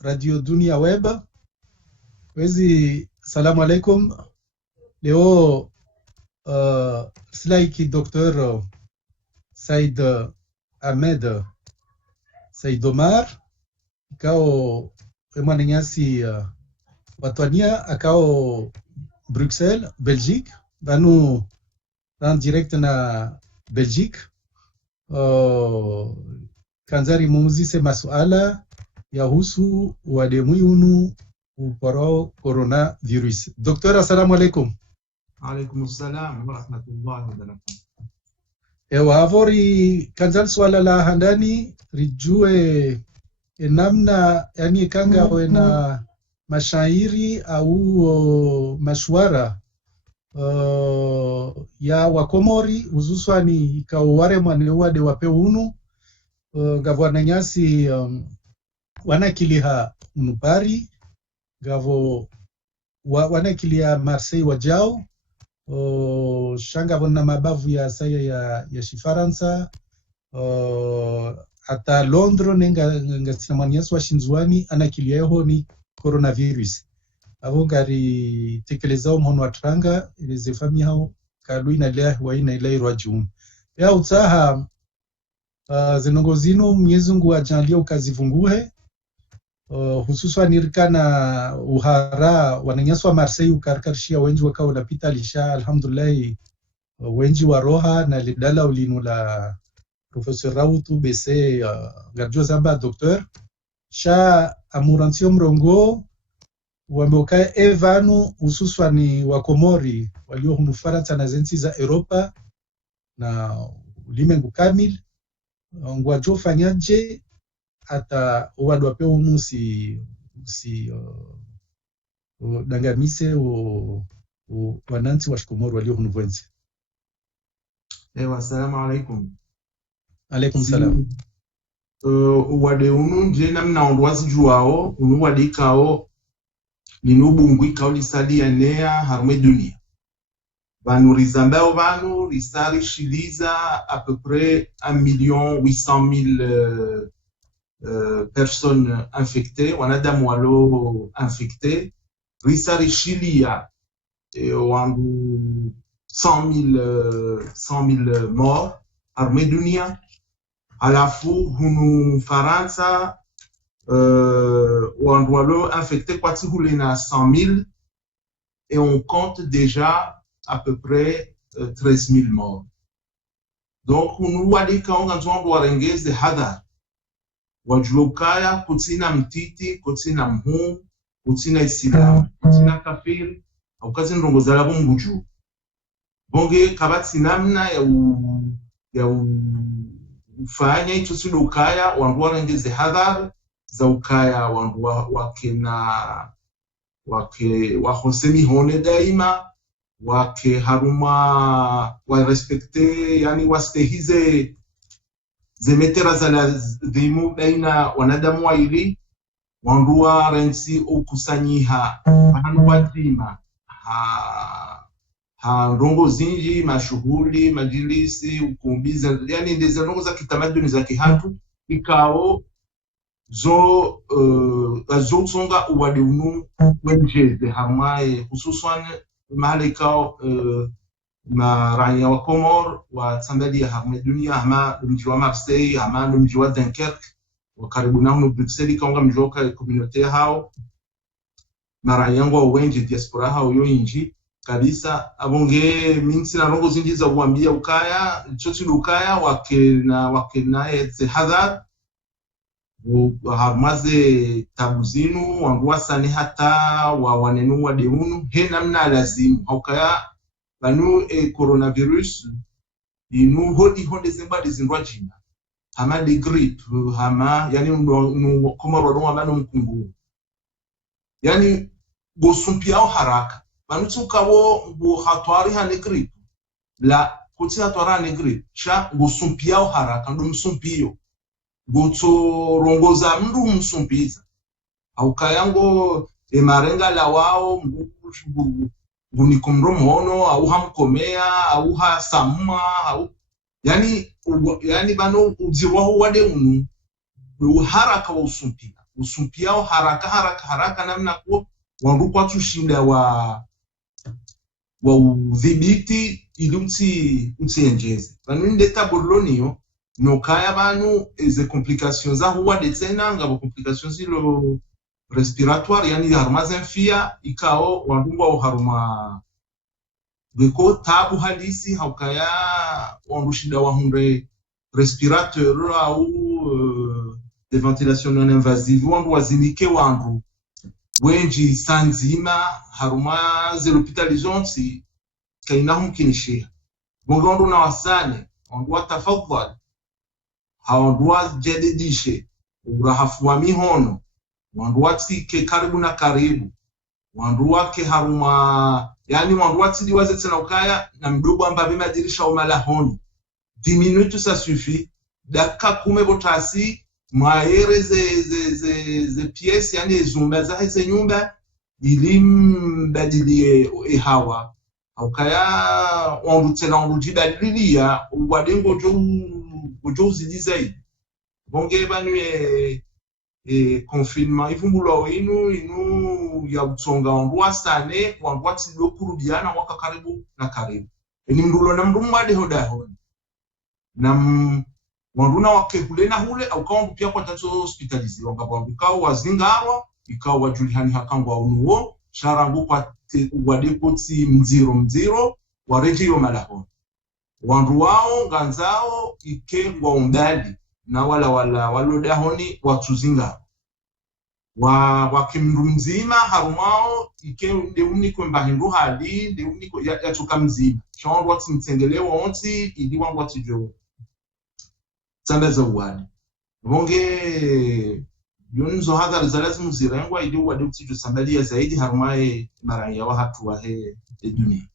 Radio Dunia Web. Wezi, salamu alaikum. Leo slaiki Dr. Said Ahmed Said Omar ikao emwananyasi watwania akao Bruxelles, Belgique. Banu en direct na Belgique. Kanzari mumuzise masuala yahusu wademuyunu uparo coronavirus. Docteur, assalamu alaikum. Alaikum assalam wa rahmatullahi wa barakatuh. Ewa avori kanzal swala la handani rijue namna yani kanga wena mashairi au mashwara ya wakomori hususani ikaware mwanewa de wape unu gavana nyasi wanakiliha unupari gavo wanakiliha Marseille wajao shanga wana mabavu ya saya ya Shifaransa hata Londres nenga sinamaniasi wa shinzwani anakiliha ni coronavirus avo gari tekelezao mhono watranga ileze fami hao kalu inalea waina ilai rwajumu ya utaha zinongo zinu mnyezungu wajanlia ukazivunguhe hususwa nirikana uhara wananyaswa Marseille ukarkarishia wenji waka unapita lisha alhamdulillah wenji waroha na lidala ulinu la Professeur Rautu bese garjo zamba docteur sha amuransio mrongo wameoka evanu hususwa ni wakomori walio hunufaransa na zensi za Europa na ulimengu kamil ngwajo fanyaje hata wadwape unu si dangamise wanansi wa shikomoro walio hunuvenzi. Ewa, assalamu alaikum. Alaikum salam. Wade unu nje namna ondwazi juao unu wade ikao linubungu ikao lisali ya nea harume dunia. Vanu rizambao vanu risali shiliza à peu près 1,800,000 personnes infectées, wanadamu walo infectés. Risali shilia wangu 100,000 morts harume dunia. Alafu hunu Faransa wangu walo infecté kwa tihule na 100,000 et on compte déjà à peu près 13,000 morts. Donc, nous avons warengeze hadar. Wajulokaya kutina mtiti, kutina mhu, kutina isilamu, kutina kafir, au kazi nrongo zalabu mbuju. Bonge kabati namna ya ufanya ito silokaya, wangu warengeze hadar, za ukaya wangu wakosemi hone daima, wake haruma wa respecte yani wastehize zemetera za dhimu baina wanadamu waili wandua rensi ukusanyiha hanu wazima ndongo zinji mashughuli majilisi ukumbiza yani ndeze ndongo za kitamaduni za kihatu ikao zo songa uwade unu wenjeze hamae hususan mahali kao maranya wa Komor wa Tsambali ya harume dunia hama mji wa Marseille hama mji wa Dunkerque wa karibu na Bruxelles kaunga mjoka community hao maranya wa wengi diaspora hao yo inji kabisa abonge minsi na rongo zinji za kuambia ukaya choti ukaya wake nae hadhar hamaze tabuzinu wanguasa ni hata wa wanenu wa deunu he namna lazimu haukaya banu coronavirus inu honde zembali zindwa jina hama de grippe hama yani koma rodo wabano mkungu yani gosumpiao haraka banu tukawo go hatwari hane grippe la kuti hatwara hane grippe sha gosumpiao haraka ndo msumpio goto rongoza mndu msumpiza au kayango marenga la wao ngunikumro mono au hamkomea au hasamma au yani bano uziwa wade unu haraka wa usumpia usumpiao haraka namna kwa wandu kwa tushinda wa udhibiti ili utsienjeze vanu ndeta borlonio nokaya vanu eze complications za huwa detena ngabo complications zilo respiratoire yani haruma zenfia ikao wandu wa haruma beko tabu halisi haukaya wandu shida wa hunde respirateur au de ventilation non invasive wandu wazinike wandu wenji sanzima haruma ze l'hôpital zonsi kainahum kinishia bongondo na wasane wandu watafadhali hawandu jedidishe urahafu wa mihono wandu watike karibu na karibu wandu wake haruma yani wandu watidi waze tena ukaya na mdogo ambaye madirisha umalahoni 10 minutes ça suffit daka kume botasi maere ze pièces yani zumba za hizo nyumba ilimbadilie hawa ukaya wandu tena wandu jibadilia wadengo jo zidizai bonge banu confinement ivumbulwa inu ya utsonga wandu wasane wandu watilo kurubiana waka karibu na karibu ni mndulo na mndu mwade hodahoni na wandu na wakehulena hule au kawa pia kwa tatizo hospitalizi wangaba vikao wazingarwa ikao wajulihani hakangwa unuo sharangu kwa wadepoti mziro wareje yo malahoni wandu wao nganzao ikengwa umbali na walodahoni watuzinga wakimndu mzima harumao ike ndeuniko mbahindu hali ndeuniko yatuka mzima shondu wati mtendelewa onti ili wangu watijo tsambaza uwadi bonge yunzo hadha lazima zirengwa ili wadi utijo sambalia zaidi harumae mara ya watu wa dunia.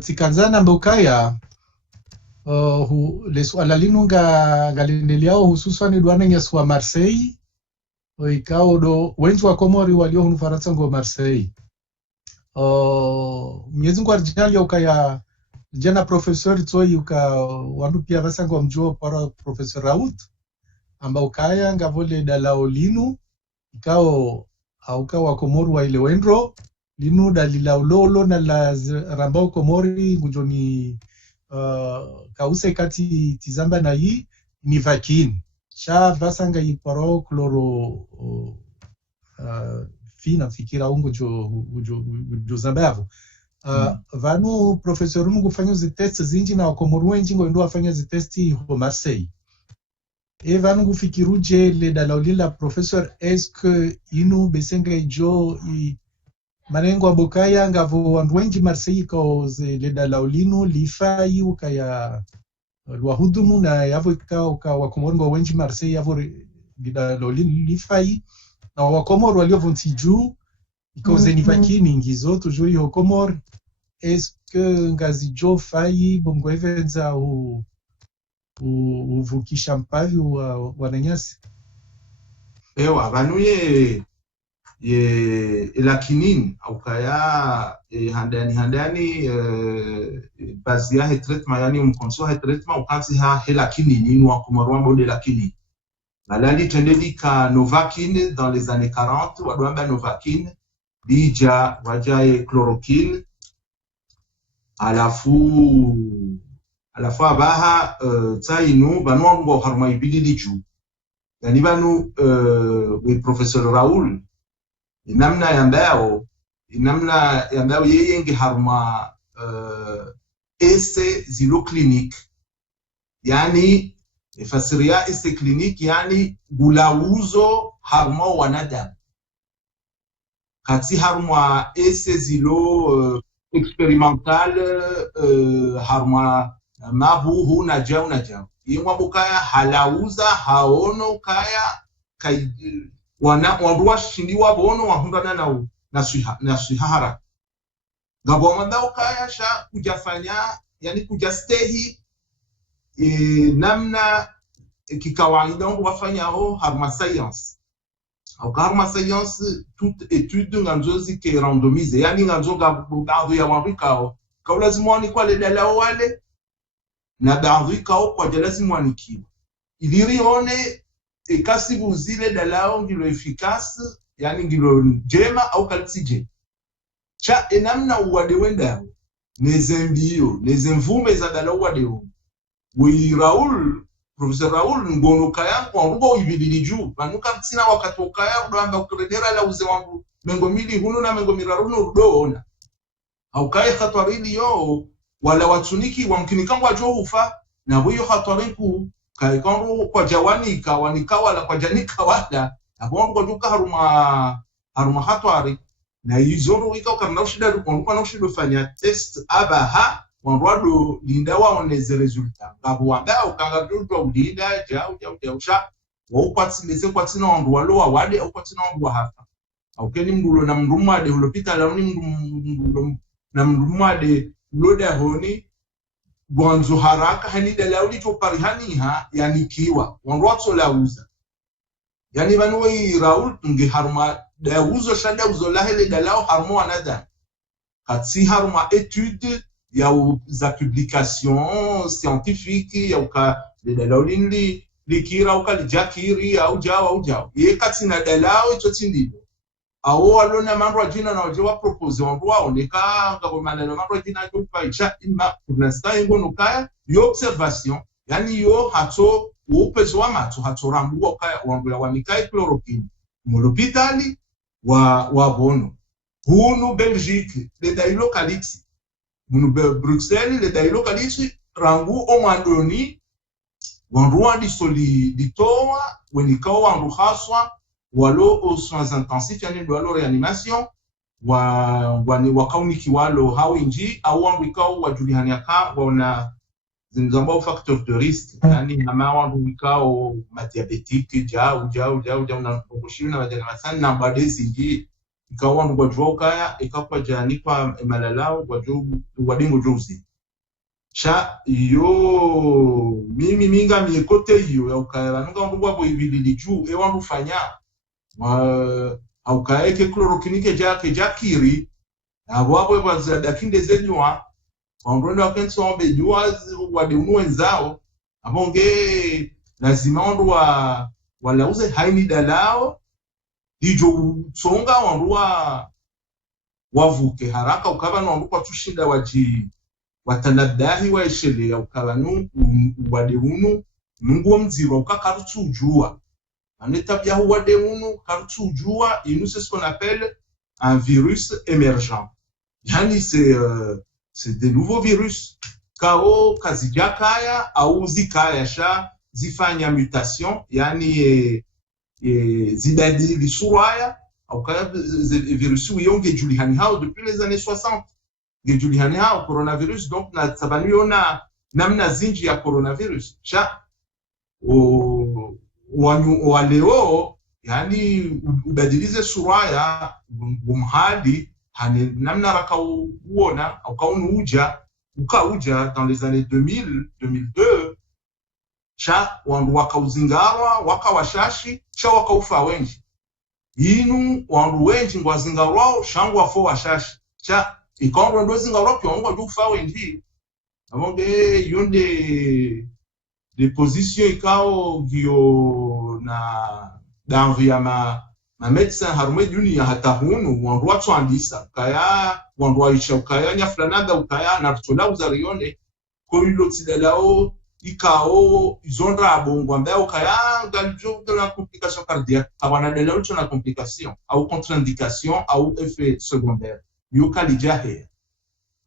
Tikanzana mbukaya lesuala linu galindeliao hususan duane nyeswa Marseille ikao do wenzi wa Komori walio hunufaransa ngo Marseille miezi ngo arjali ukaya jana professeur toi uka wandu pia vasango mjuo para professeur Raoult amba ukaya ngavole dalao linu ikao auka wa Komori wa ile wendro linu dalila ulolo na la rambao Komori ngujoni kause kati tizamba na hii ni vakini sha vasanga iparo chloro fina fikira ungo jo zambavo vanu professeur mungu fanya zi test zinji na Komori wenji ngo ndo afanya zi testi ho Marseille vanu ngufikiruje le dalaulila professeur est-ce que inu besenga ijo manengo abokaya ngavo wandu wenji Marseille ko le dalaulinu lifai ukaya wahudumu na yavo ka Wakomori ngo wenji Marseille yavo dalaulinu lifai na Wakomori walio vontiju ikoze ni vakini ngizo toujours yo Komori est-ce que ngazi jo fai bongo evenza uvukisha mpavi wananyasi ewa vanu ye lakinin au kaya handani basi ya traitement yani mkonso ya traitement ukansi ha lakinin ni wa Komori bonde lakinin malali tendeli ka Novaquine dans les années 40 wadwamba Novaquine bija wajaye chloroquine alafu abaha tainu banu ngo haruma ibidili ju yani banu we professeur Raoul inamna yambao yeye nge haruma ese zilo clinique yani fasiria ese clinique yani gulauzo haruma wanadamu kati haruma ese zilo expérimental haruma mabuhu na jau yimwa bukaya halauza haono kaya kai wandu washindiwa bono wahundana na swihara ngabo manda ukaya sha kujafanya yani kujastehi namna kikawaida ngo wafanyao haruma science au karma science toute étude nganzozi ke randomise yani nganzoga baadhi ya wandikao kwa lazima ni kwa le dala wale na baadhi kao kwa lazima ni kiwa ilirione ekasi buzile dalao ngilo efficace yani ngilo jema au kalsije cha enamna uwade wenda nezembio nezemvume za dalao wade wi Raul Professor Raul ngono kaya kwa rubo ibidili juu manuka tsina wakati ukaya ndo kuredera la uze wangu mengo mili hunu na mengo miraruno rudoona au kaya khatwarili yo wala watsuniki wamkinikangwa jo ufa na huyo khatwarinku kai kongo kwa jawani kawanika wala kwa janika wala abongo duka haruma hatwari na izoro wika kana ushida kwa na ushida fanya test abaha wanrado linda waoneze resultat ngabo wanga ukanga dulwa ulinda ja usha wokwatsileze kwatsina wandu walo wawade au kwatsina wandu hafa au keni mdulo na mrumade hulopita la ni mdulo na mrumade loda honi gwanzo haraka hani dalauli to parihani ha yani kiwa wanrotso la uza yani banwe Raul nge harma da uzo shanda uzo la hele dalao harmo anada katsi harma étude ya za publication scientifique ya uka dalauli likira uka lijakiri au jao ye kati na dalao icho tindido awo walona mandwa jina na wajewa propose wandu waoneka ngabo maneno mandwa jina jopaisha ima kunasta ngono kaya yo observation yani yo hato upezo wa matu hato rambu kaya wandu ya wanikai chloroquine mu l'hôpital wa bono hunu Belgique le dailo kalixi munu Bruxelles le dailo kalixi rangu o mandoni wandu wadi soliditoa wenikao wandu haswa walo aux soins intensifs yani walo reanimation wakauniki walo hawinji au wikao wajulihani aka wana zinzamba facteur de risque yani nama wandu wikao madiabetike jao na kushina wajana na badezi ngi ikao wandu wajua kaya ikakwa jani kwa malalao wajua wadingo jozi cha yo mimi minga miekote hiyo ya ukaya wanunga wandu wabo ibilili juu wandu fanya au kaeke chloroquine jakiri abo baza dakinde zenywa wangondo wakenso wabejua wade unwenzao abonge lazima wandu walauze haini dalao hijo songa wandu wavuke haraka ukaba wandu kwa tushinda watanadahi wa eshele ya ukabanu wade unu mungu mziro ukakarutsujua en étape ya wade unu kartsujua inu c'est ce qu'on appelle un virus émergent yani c'est des nouveaux virus kao kazijakaya au zikaya sha zifanya mutation yani zidadili suraya au kaya virus uyonge julihani hao depuis les années 60 ngejulihani hao coronavirus donc na sabaniona namna zinji ya coronavirus sha waleo yani ubadilize suraya umhadi hane namna rakauona au kaunu ukauja dans les années 2002 cha wandu wakauzingarwa wakawashashi cha wakaufa wengi inu wandu wengi ngwazingarwao shangu wafo washashi cha ikondo ndo zingarwa kyongo jufa wengi abonge yonde de position ikao gio na danvi ya ma médecin harume dunia hata hunu wandu watu andisa kaya wandu waisha ukaya nyaflanaga ukaya na tutola uzarione koilo tidalao ikao izondra abongo ambaye ukaya ngalijo de la complication cardiaque abana de la na complication au contre-indication au effet secondaire yoka lijahe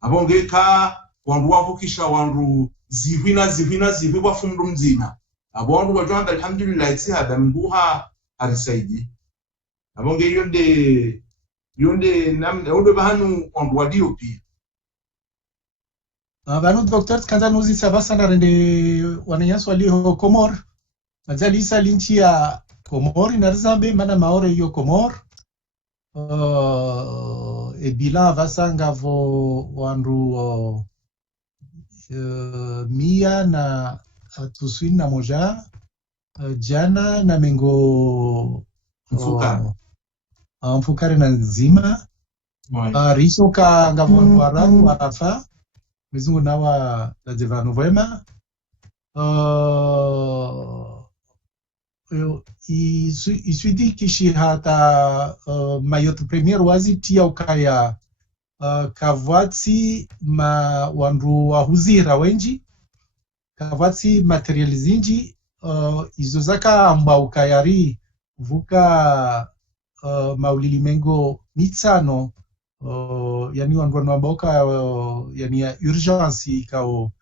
abonge ka wandu wavukisha wandu zihwi kwa fundu mzina abondu wajwanga alhamdulillah isi hada mguha arisaidi abonge yonde namna undo bahanu wandu wadio pia banu docteur kanza nuzi sabasa na rende wananyaso walio Komor mazalisa linchi ya Komor inarzambe mana maore yo Komor ebila vasanga vo wandu mia na tuswini na moja jana na mengo mfukare na nzima rishoka ngavonwararu warafa mizungu nawa ladzevanu vwema iswidi kishi hata mayotu premier wazitia ukaya kavwatsi wandu wahuzira wenji kavwatsi material zinji izo zaka amba ukayari vuka maulilimengo mitsano yani wandu wanamboka yani ya urgence ikao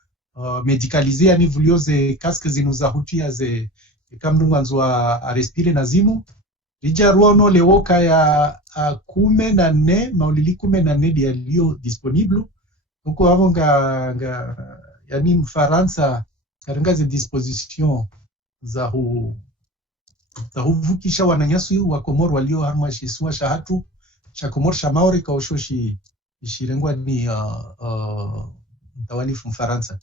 medicalize yani vulioze kaske zinu za hutia ze kamdungu anzwa arespire na zinu rija ruono lewoka ya 14 maulili 14 dia lio disponible huko hapo nga yani mfaransa karangaze disposition za huvukisha wananyasu wa Komoro walio harma shisua shahatu cha Komoro sha Maori kaoshoshi ishirengwa ni mtawalifu Mfaransa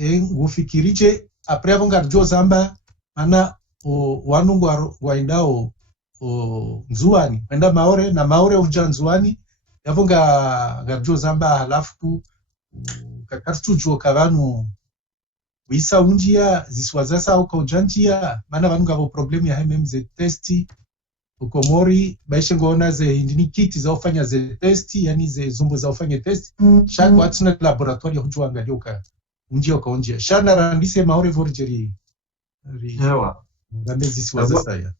ngufikirije apre abo ngarjo zamba ana wanungu waindao nzuani wenda Maore na Maore uja nzuani yavo ngarjo zamba halafu kakartujo kavanu wisa unjia ziswazasa au kaujanjia mana vanu ngavo problemu ya HMMZ testi ukomori baishe ngona ze indini kiti za ufanya ze testi yani ze zumbo za ufanya testi shaka watina laboratori ya hujua angalioka unjia ukaunjia shana randise Maore vorjeri hewa ngambe ziswazasa ya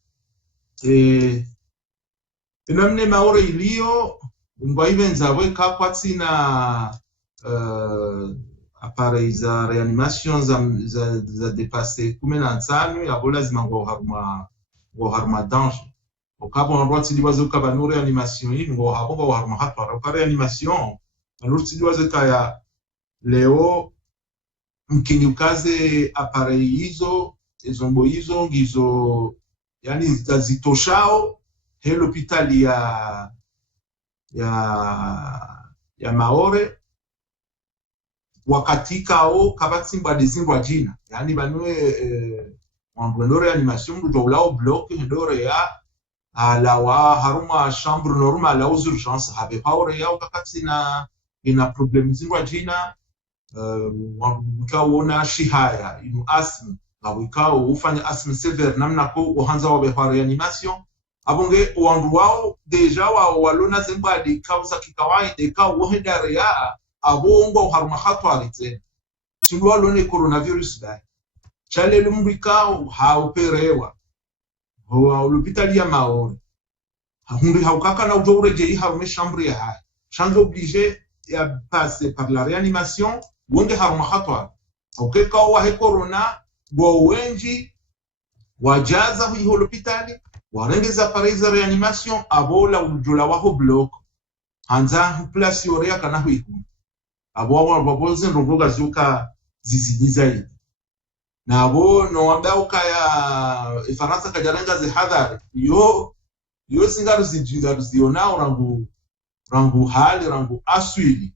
inamne Maore ilio ngwaivenza weka kwatina appareils za reanimation za dépasser 15 yabo lazima ngo harma danger okabo ndwatsi liwazo kabanu reanimation yi ngo habo harma hatwa ka reanimation alurtsi liwazo kaya leo mkinyukaze appareil hizo ezombo hizo ngizo yani zitazitoshao he l'hôpital ya Maore wakati kao kabatsimba dizingwa jina yani banwe mwandore animation mdo lao block ndore ya alawa haruma chambre normale aux urgences habe Maore ya wakatina ina problem zingwa jina wakaona shihaya inu asthma wikao ufanya asthma severe namna ko uhanza wa reanimation abonge wandu wao deja wao walona zimbadi kauza kikawaida kao wohendare ya abongo haruma hatwarite chindwa lone coronavirus dai chale lumbikao hauperewa ho l'hôpital ya Maore hundi haukaka na ujoreje harume chambre ya hai change obligé ya passer par la réanimation wonge haruma hatwar okeka wa he corona bo wenji wajaza hi l'hôpital warengeza appareils za réanimation abola ujola waho block hanza place yorea kana hiku abo waboze ndogoga zuka zizidiza hivi na abo no ambao kaya Faransa kajalenga zihadhari yo singaru zijiga ziona rangu hali rangu aswili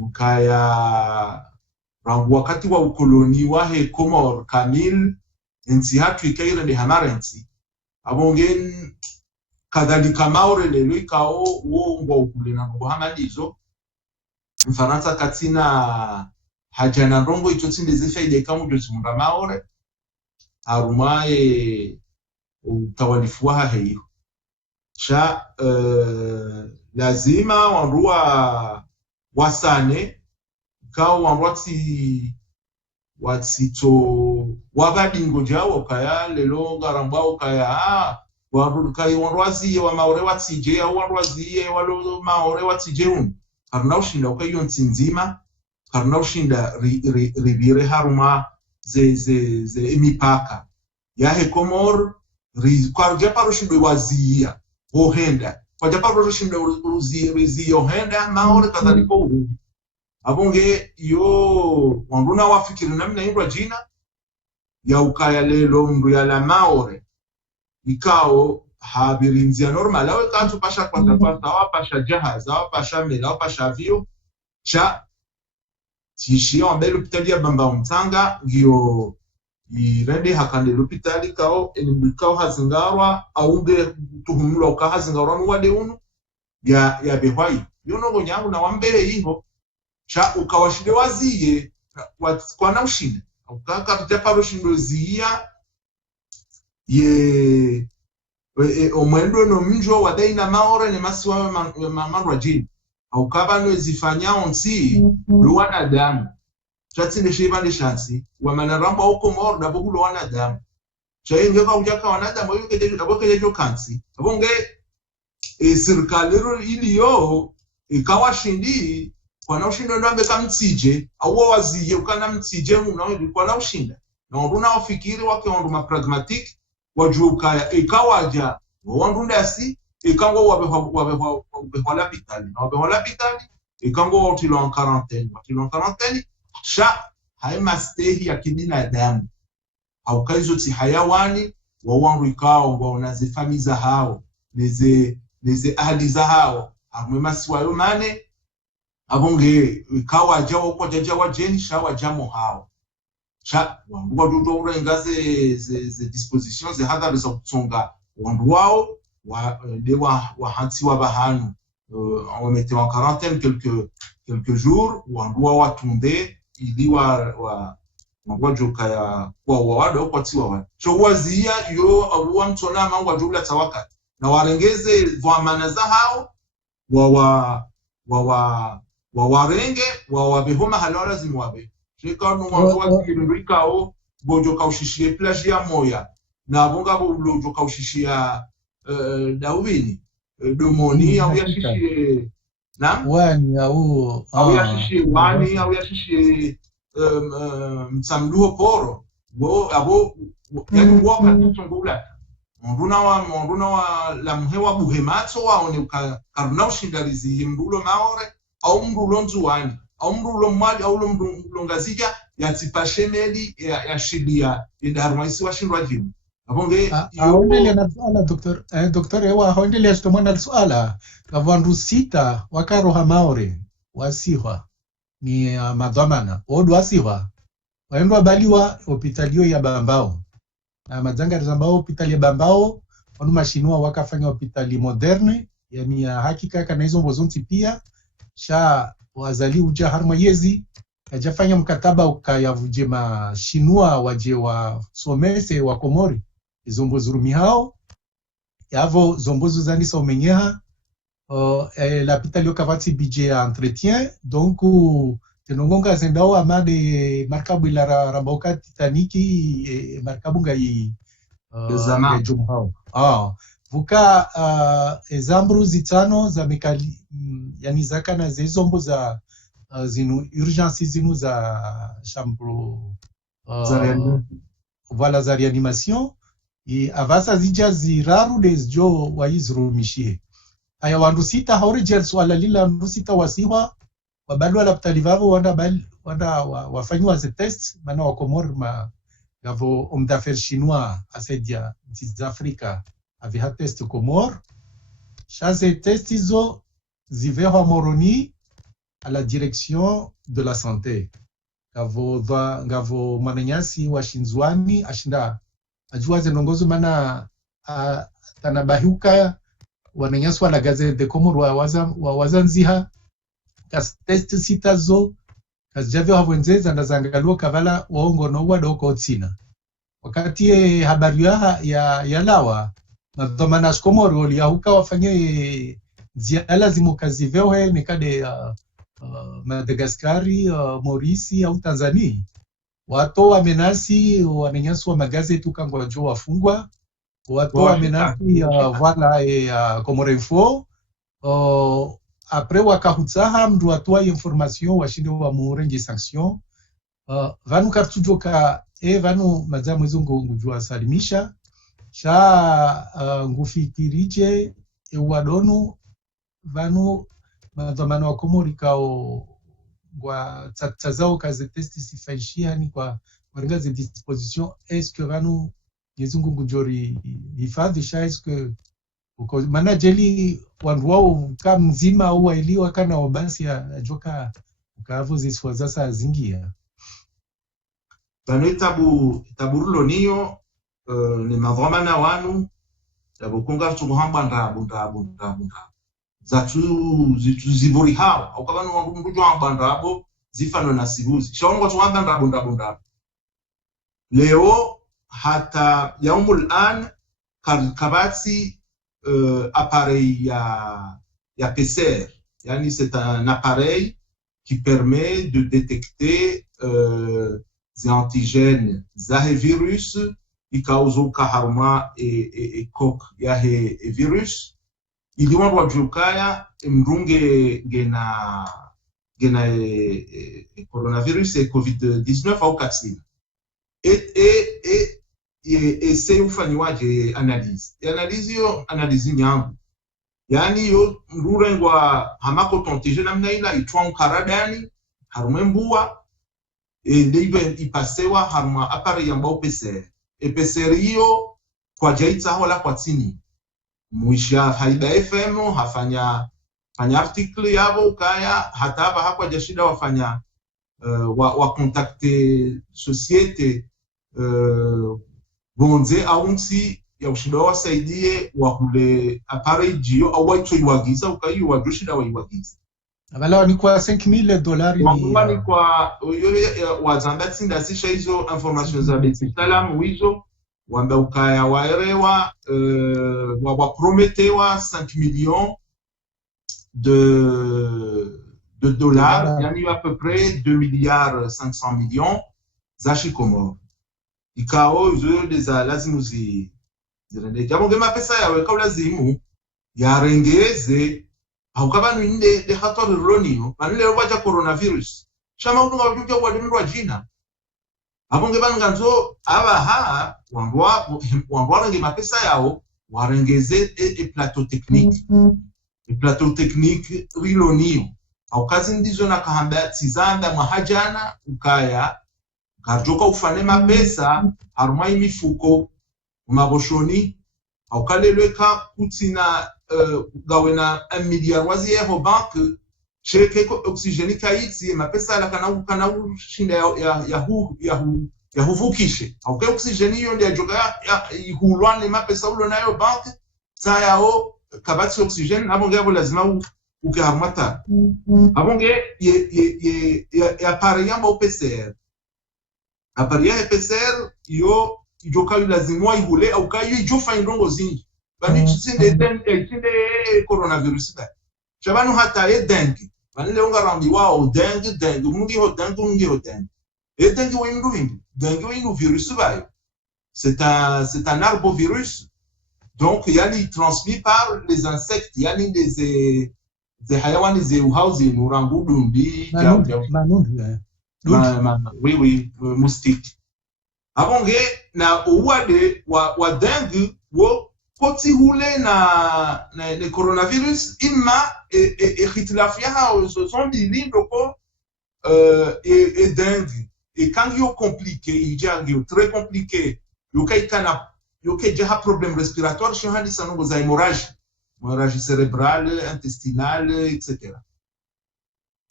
ukaya rangu wakati wa ukoloni wahe Komoro kamil nsi hatu ikaire ni hamarensi abongen kadhalika Maore lelo ikao wo ukulina ngo hamalizo Mfaransa katina hajana ndongo icho tsindeze faida ikamu jozi munda Maore harumaye utawalifu wa heyo cha lazima wanruwa wasane kao watsito wabadingo jawo kaya lelo garambao kaya warukai wanrwazi wa Maore watsije au wanrwazi walo Maore watsije karna ushinda ukayo nzima karna ushinda ribire haruma ze imipaka yahe Komoro kwa japa rushindo wazia ohenda kwa japa rushindo uzi ohenda Maore kadhaliko urudi abonge yo wanduna wafikiri namna indwa jina ya ukaya lelo mdu ya la Maore ikao habirinzia normal awe kantu pasha kwa wapasha jahaza wapasha mela wapasha vio cha tishio ambele l'hôpital ya Bamba Mtanga irende hakande l'hôpital kao enibikao hazingarwa aunge tuhumula ukahazingarwa nuwade unu ya behwai yono gonyangu na wambere iho cha ukawashide waziye kwa na ushinde ukaka tutaparo shindo ziya ye omwendo no mjo wadaina maora ne masiwa manwa jini ukaba no zifanya onsi luwana damu chatsinde shibande shansi wa manaramba uko mor da bugulo wana damu chainge ka ujaka wana damu yoke aboke kansi abonge serikali iliyo ikawashindi kwa na ushindo ndo ambeka mtsije au waziye ukana mtsije unaona kwa na ushinda na nduna wafikiri wake ndo pragmatic wajuka ikawaja wandunda si ikango wabe hospitali na wabe hospitali ikango watilo en quarantaine sha haima stehi ya kidina damu au kaizo ti hayawani wawangu ikao wanazifami za hao neze ahli za hao amwema siwayo mane abonge ikawa jawo kwa jawa jeni sha wajamo hao sha wangu wadudo urengaze ze dispositions ze hadari za kutsonga wangu wao wa hansi wa bahanu on mettait en quarantaine quelques jours wangu wao watunde ili wa joka ya kwa wado kwa tiwa wa so wazia yo abuwa mtona mangwa jumla tawaka na warengeze vamana za hao warenge wabehoma halala zimwabe shika no wangu kirindikao bojo kaushishie plage ya moya na bonga bojo kaushishia Daubini domoni au yashishie na wani au yashishie wani au yashishie msamduho poro abo yani waka tutungula nduna wa la mhewa buhematso waone karuna ushindalizi mdulo maore au mdulo nzuwani au mdulo mwali au mdulo ngazija yatipashemeli ya shilia indarmaisi washindwa jimu abonge aondele na swala doktor ewa aondele stomana swala kavandu sita wakaroha maore wasihwa ni madhamana odu asihwa waendwa baliwa hospitalio ya Bambao na majanga zambao hospitali ya Bambao wanu mashinua wakafanya hospitali moderne yani ya hakika kana hizo mbozonti pia sha wazali uja harma yezi kajafanya mkataba ukayavuje mashinua waje wa somese wa Komori izombo zurumi hao yavo zombozo zani sa umenyeha l'hôpital yo kavati budget à entretien donc tenongonga zendao amade markabu ila raboka Titaniki markabu ngai zama jumhao vuka ezambru zitano za mekali yani zakana zezombo za zinu urgence zinu za chambre voilà za reanimation et avasa zija ziraru desjo waizrumishie aya wandu sita haurejel swala lila wandu sita wasiwa wabadu wala ptalivavo wanda wafanywa ze test mana wakomor ma gavo homme d'affaires chinois asedia Afrika aviha test Komor chaque test izo ziveho Moroni à la direction de la santé gavo mananyasi wa Shinzwani ashinda ajua zenongozo mana tanabahuka wananyaswa la gazette de Komor wa wazanziha kas test sitazo kas javyo havenzeza ndazangalua kavala waongo no wadoko tsina wakati habari ya lawa na dhamana Komor wali huka wafanye ziala zimukazivewe nikade Madagascari Maurice au Tanzania watu wamenasi wananyaswa magazeti ukangwa jo wafungwa watu wamenasi voilà Komor Info après wakahutsaha mdu atoa information washinde wa murengi sanction vanu kartujoka vanu mazamu izungu ngujua salimisha sha ngufikirije wadonu vanu madhamana wa Komori kao kwa tazao kazi testi sifaishia ni kwa warengaze disposition est-ce que vanu izungu ngujori hifadhi sha est-ce que uko mana jeli wandu wao kama mzima au wailiwa kana wabasi ya joka ukavo ziswaza saa zingia bano taburulo niyo ni madhamana wanu tabukunga tukuhamba ndabu zatu ziburi hao au kama wangu mrujo hamba ndabo zifano na sibuzi shaongo tuhamba ndabu leo hata yaumul an kabati appareil ya PCR. Yani c'est un appareil qui permet de détecter des antigènes zahe virus qui causent kaharma et coq yahe virus. Il want wajukaya mrunge gena coronavirus et COVID-19 au kasina. Et c'est ufanywaje analyse. Analyse yo analyse nyangu. Yani yo mrurengwa hamako tontije namna ila itwa ukaradani harumembua ndeibe ipasewa haruma appareil ambao PCR. PCR hiyo kwa jaita hola kwa tini. Muisha Haida FM hafanya article yabo kaya hataba hakwa jashida wafanya wa contacter societe bonze aunsi ya ushida wasaidie wa kule appareil jio au waicho iwagiza ukayu wajushida wa iwagiza abala ni kwa $5,000 ni kwa wazambati ndasisha hizo information za beti salamu hizo wamba ukaya waerewa wa prometewa 5 millions de dollars, yani à peu près 2,5 milliards za Shikomoro. Ikao izo deza lazimu zirende. Jambo ngema pesa yawe kwa lazimu yarengeze haukabanu inde de hatori ronio panile wacha coronavirus. Shama utunga wajuja wadimrwa jina. Hapo ngeba nganzo aba wambwa ngema pesa yao warengeze plateau technique. Plateau technique rilonio. Au kazi ndizo na kahamba tizanda mahajana ukaya karjoka ufane mapesa haruma imifuko maboshoni au kaleleka kutina gawena 1 milliard wazi yeho bank shirike oxygeni kaiti mapesa la kana shinda ya huvukishe au ke oxygeni yo ndia joka ihulwane mapesa ulo nayo bank sayao kabati oxygeni abonge abo lazima ukahamata abonge ya appareil ya PCR appareil PCR yo joka lazima ihule au kayo ijofa indongo zingi bani tsinde coronavirus ba chabanu hata dengue bani leonga rambi wao dengue mungi ho dengue dengue windu virus ba c'est un arbovirus. Donc, il transmis par les insectes, il y a des hayawani zeuhauzi nurangu dumbi oui moustique. Abonge na uwade wa dengue wo poti hule na coronavirus imma et hitlafia sont des loko et dengue et quand yo compliqué il très compliqué yo kana yoke déjà problème respiratoire chez hadi sanongo za hémorragie cérébrale, intestinale, etc.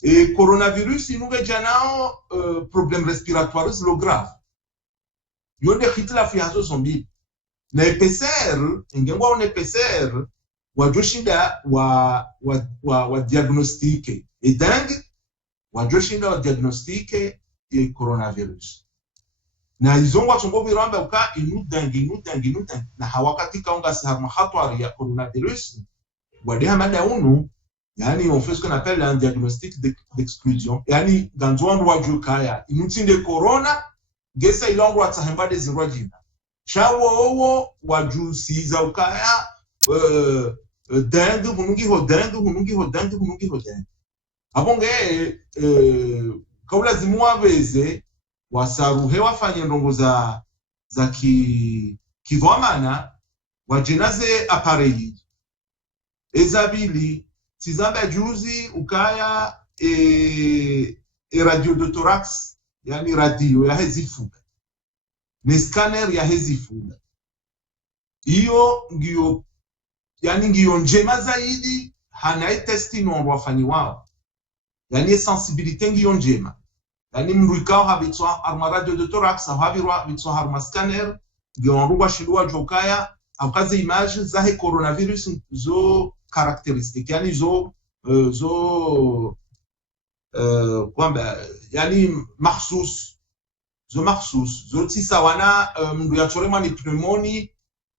Et coronavirus inuga janao problème respiratoire lo grave. Yonde hitla fi hazo zombi. Na PCR, ingengwa one PCR wajoshinda wa diagnostiquer et dengue wajoshinda wa diagnostiquer et coronavirus. Na izongwa chongo viramba uka inu dengue na hawakatika unga sahamu hatwari ya coronavirus wadeha mada unu yani on fait ce qu'on appelle un diagnostic d'exclusion yani ganzwandu wajukaya inutinde corona gesa ilongo watahembade zirwajina chawo owo wajusiza ukaya dengue hunungi ho dengue abonge kaula zimwa beze wasaruhe wafanye ndongo za kivomana wajenaze appareil ezabili tizamba juzi ukaya radio de thorax yani radio ya hezifuga ne scanner ya hezifuga hiyo ngiyo njema zaidi hana testi no wafanyi wao yani sensibilité ngiyo njema yani mruikao habitwa arma radio de thorax habirwa bitwa harma scanner ngiondwa shindwa jokaya akaze image za he coronavirus zo caractéristique yani zo kwamba yani mahsus zo tisa wana mndu yatorema ni pneumonia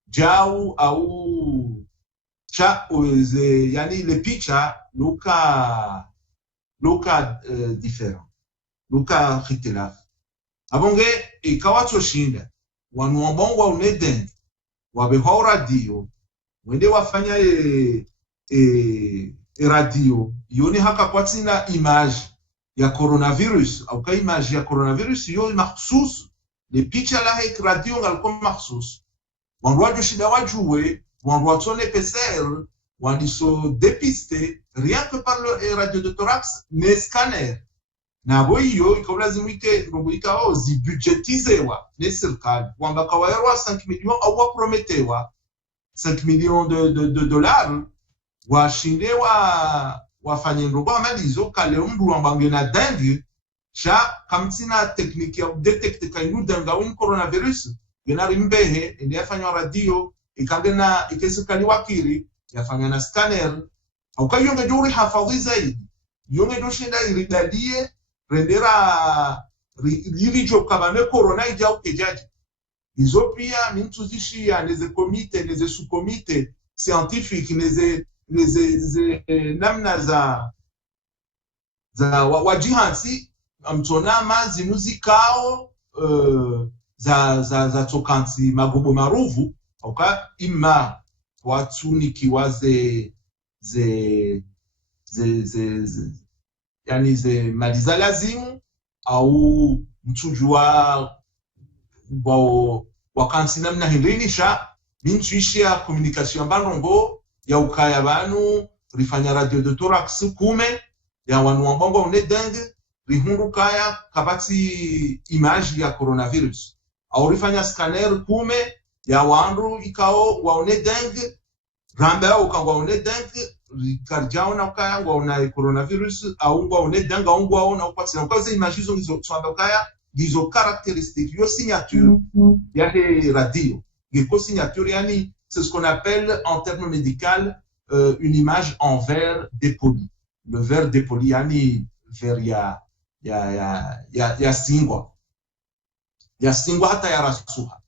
jau au cha yani le picha luka different luka khitila abonge ikawacho shinda wanu wabongwa uneden wabeho radio wende wafanya radio yoni haka kwatina image ya coronavirus au ka image ya coronavirus yo mahsus le picha la hek radio ngalko mahsus wandu shida wajuwe wandu watone PCR wandu so dépister rien que par le radio de thorax ne scanner na boyo ikolazimike ngobuika zi budgetizewa ne serikali kwamba kawairwa 5 millions au prometewa 5 millions de dollars washindewa wafanye ndogo amalizo kale mndu ambange na dengue cha kamtina technique ya detecte kainu dengue coronavirus genari mbehe ndi afanya radio ikagena ikesikali wakiri yafanya na scanner au kayonge juri hafadhi zaidi yonge doshinda iridadie rendera lilicho kabane corona ijao kejaji izo pia mintuzishia neze komite neze sous-komite scientifique neze namna za wajihansi amtonama zinuzikao za tokansi magobo maruvu oka ima watu nikiwaze yani ze maliza lazimu au mtujua wakansi namna hindrinisha mintuishia communication banongo ya ukaya banu rifanya radio de thorax kume ya wanu wambongo unedenge rihundu kaya kabati image ya coronavirus au rifanya scanner kume ya wandu ikao waunedenge ramba ukangwa unedenge rikarjao na ukaya ngwa coronavirus au ngwa unedenge au ngwa una upati na ukaze image hizo ngizo twamba kaya gizo caractéristique yo signature ya he radio giko signature yani c'est ce qu'on appelle en termes médicaux une image en verre dépoli. Le verre dépoli, yani verre ya singwa. Ya singwa hata ya rasuha.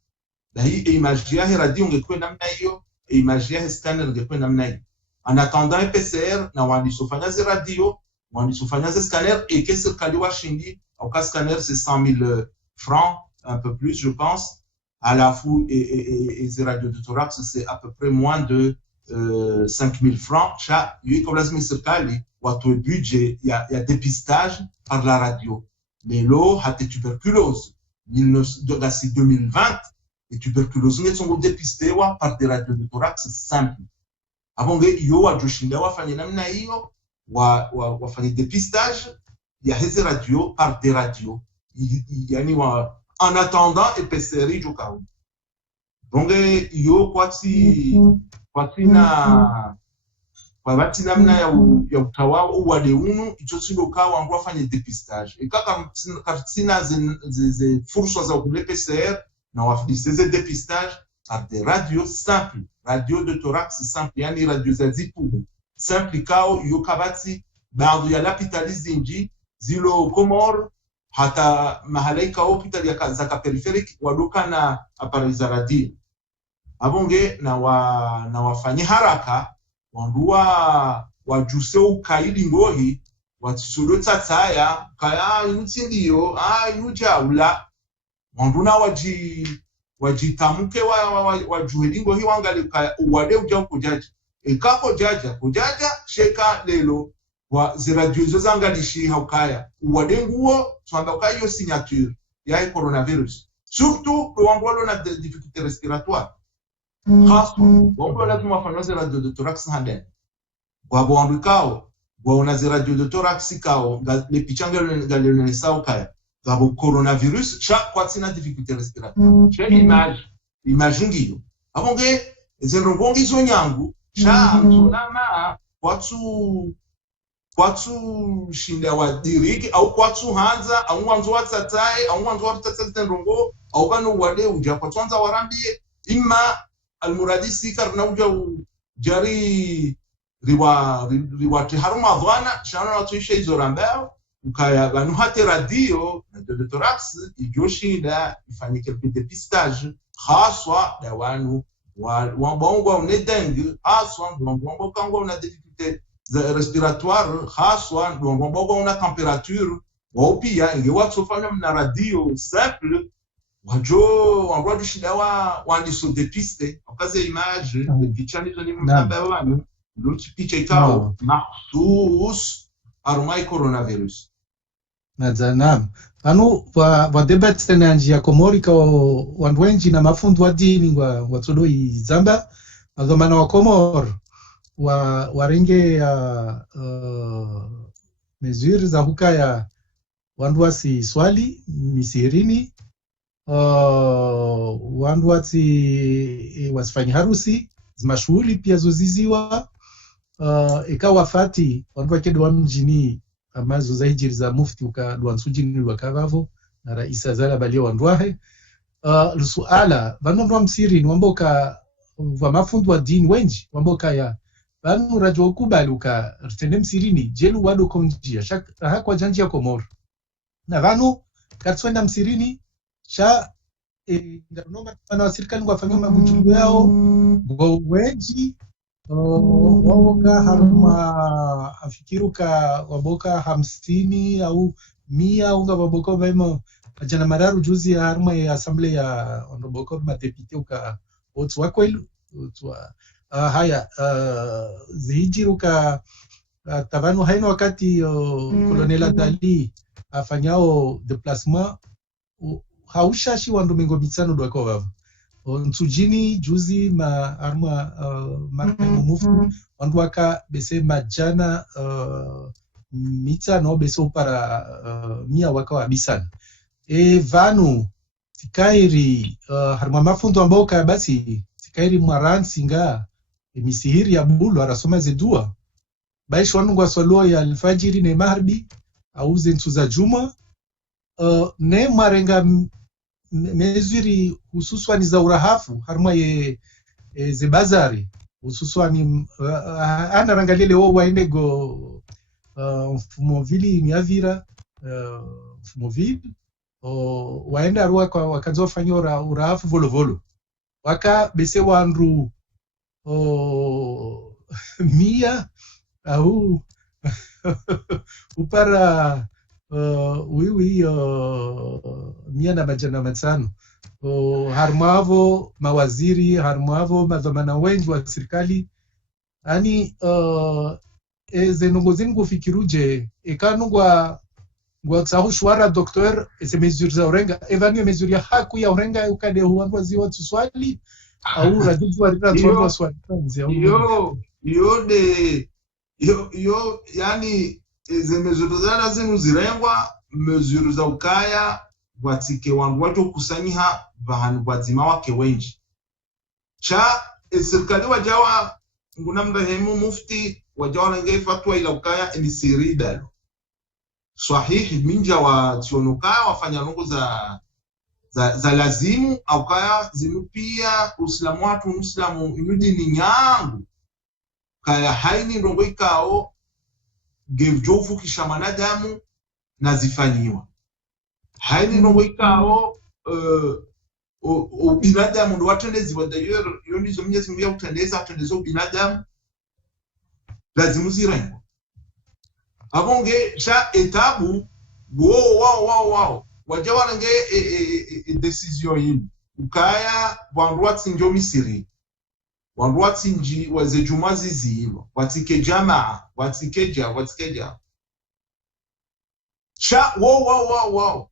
Na hii image ya radio ungekuwa namna hiyo, image ya scanner ungekuwa namna hiyo. En attendant PCR na wandisofanya ze radio, wandisofanya ze scanner et que serikali washindi au cas scanner c'est 100 000 francs, un peu plus je pense. À la fou et les radios de thorax, c'est à peu près moins de 5 000 francs. Chaque, comme la semaine votre budget, il y a dépistage par la radio. Mais l'eau a des tuberculose. 2020, les tuberculoses ne sont dépistés par des radios de thorax simples. Avant que yo a joshinda wa fanya namna hiyo wa fanya dépistage, il y a des radios par des radios. Yani wa en attendant EPCR jukao. Donc yo kwati na wabati namna ya utawa uwade unu icho sindo kawa ngwa fanye dépistage. Ikaka katina ze fursa za ukule PCR na wafidise ze dépistage par des radios simples, radio de thorax simple, yani radio za zipu simple kao yo kabati baadhi ya lapitalizi nji zilo Komoro hata mahalaika hospitali ya zaka periferic waduka na appareil za radio abonge na wafanye haraka wandua wajuse ukaidi ngohi watisudota taya kaya intindio yujaula wanduna wajitamuke wajuhedi ngohi wangali uwade uja kujaji ekako kujaja sheka lelo wa ziradio hizo zangalishi haukaya uwadenguo twanda ukayo signature ya coronavirus surtout kwa wangolo na difficulté respiratoire khasu wangolo lazima wafanye ziradio de thorax handen kwa bwandikao wa ziradio de thorax kao le pichanga galene sao kaya kwa coronavirus cha kwa tina difficulté respiratoire cha image ngiyo abonge zenrongongi zo nyangu cha mtunama watu kwatu shinda wa diriki au kwatu hanza au wanzo watatae au wanzo watatata ndongo au bano wale uja kwatu hanza warambie imma almuradisi karna uja jari riwa tiharuma dhwana shana watuisha hizo rambao ukaya banu hate radio de thorax ijoshinda ifanyike depistage haswa da wanu wa bongo ne dengue haswa bongo kango na difficulté respiratoire haswa bongo na température wa pia inge watu fanya na radio simple wajo shida wa ndiso depiste okaze image pichani zo ni mnamba wanu l'autre picha ikao mahsus arumai coronavirus Naam. Anu wa debate tena njia Komori kwa wandu wengi na mafundu wa dini wa tudoi Zamba adhomana wa Komor warenge mesure za hukaya wandu wasi swali misirini wandu wasi wasifanya harusi zimashughuli pia zoziziwa ikawa fati wandu wakedo wa mjini amazo za hijiri za mufti ukadwansujini wakavavo na raisa zala balia wandwahe lusuala vanondwa msiri ni wamboka wa mafundu wa dini wenji wamboka ya vanu rajwa kubali uka rtende msirini jelu wado konjia shaka kwa janjia Komoro na vanu katswenda msirini sha ndarunoma wana wa serikali wafanya mabuchungu yao wenji waboka haruma afikiruka waboka 50 au 100 unga waboka vema jana mararu juzi ya haruma ya assembly ya ondoboka madepite uka otu wakwelu otua haya zihijiruka tavanu haino wakati kolonela Dali afanyao déplacement haushashi wandu mingo mitsano dwako wavu nsujini juzi ma arma markaimu muftu wandu waka bese majana mitsano bese upara mia waka wabisana vanu tikairi harma mafundu ambao kaya basi tikairi mwaransi nga misihiri ya bulu arasoma zedua baishi wanu ngwa swalo ya alfajiri ne maharbi auze ntuza juma ne marenga mezuri hususwani za urahafu harma ye zebazari hususwani anarangalile wo waendego mfumovili miavira mfumovili waenda arua kwa wakanzo wafanya urahafu volovolo waka bese wanru mia au upara mia na majana matano harmavo mawaziri harmavo madhamana wengi wa serikali ani zenongozini kufikiruje ekanungwa sahu shwara doktor ese mesure za orenga evani mesure ya haku ya orenga ukade huanwa ziwa tuswali au radifu wa rita tuwa swali yo yani eze mesure za lazima zirengwa mesure za ukaya watike wangu wato kusanyiha bahanu wazima wake wenji cha serikali wajawa nguna mrehemu mufti wajawa nangei fatwa ila ukaya emisiri dalo sahihi minja wa tionokaya wafanya nungu za lazimu au kaya zinupia uislamu watu uislamu inudini nyangu kaya haini ndongo ikao gevjofu kishamana damu na zifanyiwa haini ndongo ikao ubinadamu ndo watendezi wa d'ailleurs yonizo mnyezi mbia utendeza atendezo ubinadamu lazimu zirengo abonge cha etabu wow wajawa nange decision yini ukaya wanruatsi njo misiri wanruatsi nji waze jumazi zilo watike jamaa watikeja cha wow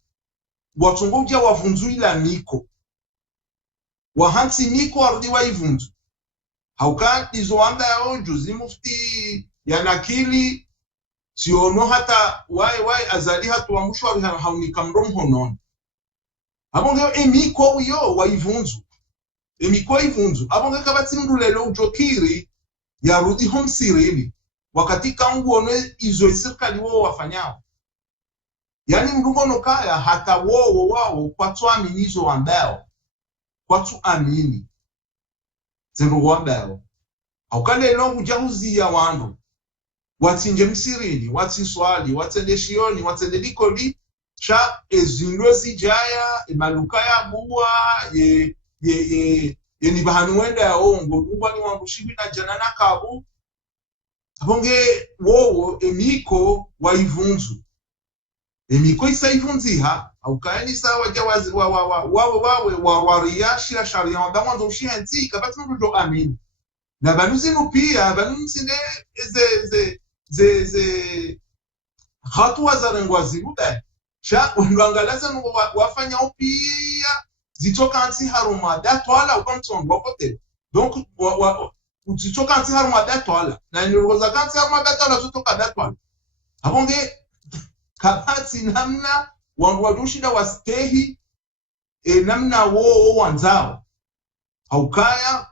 watongoja wavunzu ila miko wahansi miko arudi waivunzu hauka izoanda yao juzi mufti yanakili siono hata wai azali hatu wamushwa haunika mromo non abonge emiko yo waivunzu emiko ivunzu abonge kabati mdulelo ujokiri yarudi homsirini wakati kangu one izo serikali wao wafanyao. Yani mrungono kaya hata wao kwa tu aminizo ambao kwa tu amini zero wambao haukale longu jahuzi ya wandu watinje msirini watiswali watende shioni watende likoli cha ezindozi jaya emalukaya buwa ye ni bahanu wenda ya ongo ngwani wangu shibi na janana kabu abonge wowo emiko waivunzu emiko isa ivunziha haukayani sawa jawazi wawe wariyashira sharia ndawanzo ushihenzi kabati mrudo amini na banuzinu pia banuzine ze hatua za rengwazi ube cha unduangalaza wafanya upia zitoka anti haruma datwala ukamtongo wakote donc zitoka anti haruma datwala na niroza kanti haruma datwala zitoka datwala abonge kabati namna wanduwadushida wastehi namna wo wanzao haukaya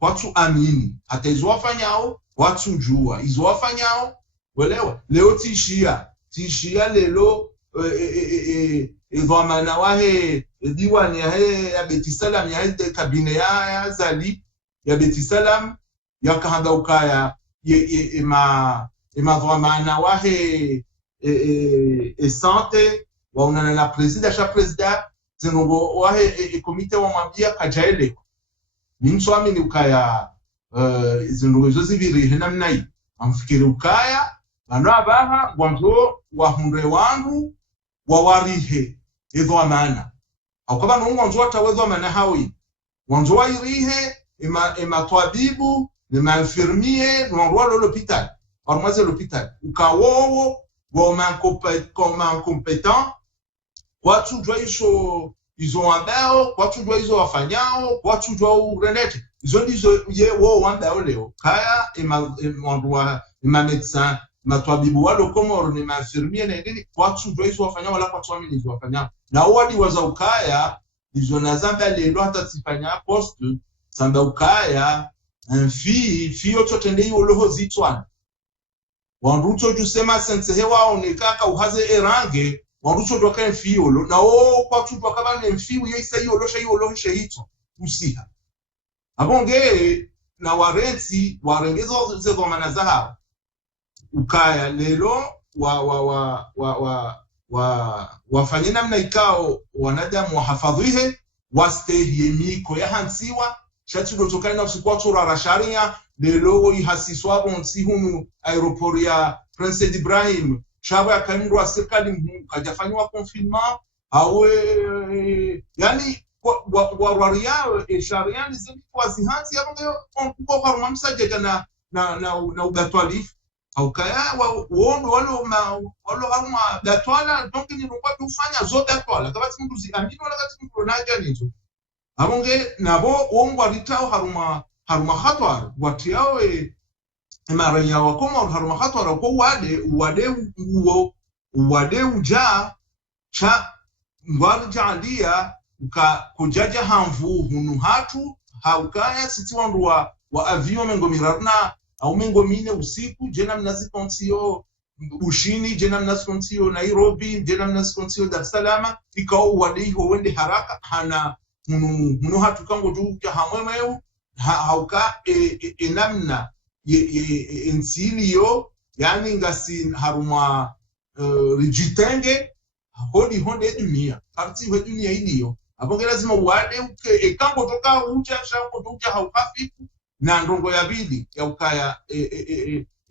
watu amini hata izo wafanyao watu jua izo wafanyao welewa leo tishia lelo dhamana wahe diwani ya Betisalam ya kabine ya zali ya Betisalam ya kahanda ukaya ima dhamana wahe sante waunana na presida zinongo wahe komite wa mwambia kajaele minso amini ukaya zinongo zo zibiri namnai amfikiri ukaya bano abaha gwanzo wahundwe wangu wawarihe ezo amana akaba no gwanzo atawezo amana hawi gwanzo wairihe ema twabibu ema infirmier no roi l'hôpital armoise l'hôpital ukawowo wa compétent watu jwa izo ambao watu jwa izo wafanyao watu jwa urenete izo ye wo ambao leo kaya ema médecin matwabibu walo komoro ni infirmier na nini watu jwa izo wafanyao wala watu amini izo wafanyao na wadi waza ukaya izo nazamba lelo hata sifanya poste samba ukaya fi yoto tende hiyo loho zitwana wanducho jusema sense hewa onekaka uhaze erange wanducho doka mfiolo na kwa tu doka bane mfiu yesa hiyo lo shehito usiha abonge na warenti warengezo zezo manazaha ukaya lelo wafanye namna ikao wanadamu wahafadhihe wastehi miko ya hansiwa shati dotokana na usiku watu rarasharia lelo ihasiswa bonsi hunu aeroport ya Prince Ibrahim shaba ya kaimru serikali kajafanywa confinement awe yani waria shariani zilikuwa zihanzi hapo kwa haruma msaje na ugatwalif au kaya wondo walo haruma gatwala donc ni ngwa kufanya zote gatwala kama mtu ziamini wala kati mtu naja nizo abonge nabo wongwa litao haruma hatwara watiao emaranya wakoma haruma hatwara ko wade uja cha ngwarjalia kujaja hamvu hunu hatu haukaya siti wandu wa avion mengo mirarna au mengo mine usiku jena mnazikontiyo ushini jena mnazikontiyo Nairobi jena mnazikontiyo Dar es Salaam ikao wade ho wende haraka hana munu hatu kango juka hamwemeu hauka namna ensiliyo yani ngasi haruma rijitenge hodi honde dunia parti wa dunia iliyo abonge lazima wade kango toka uja shango toka haukafiku na ndongo ya bidi ya ukaya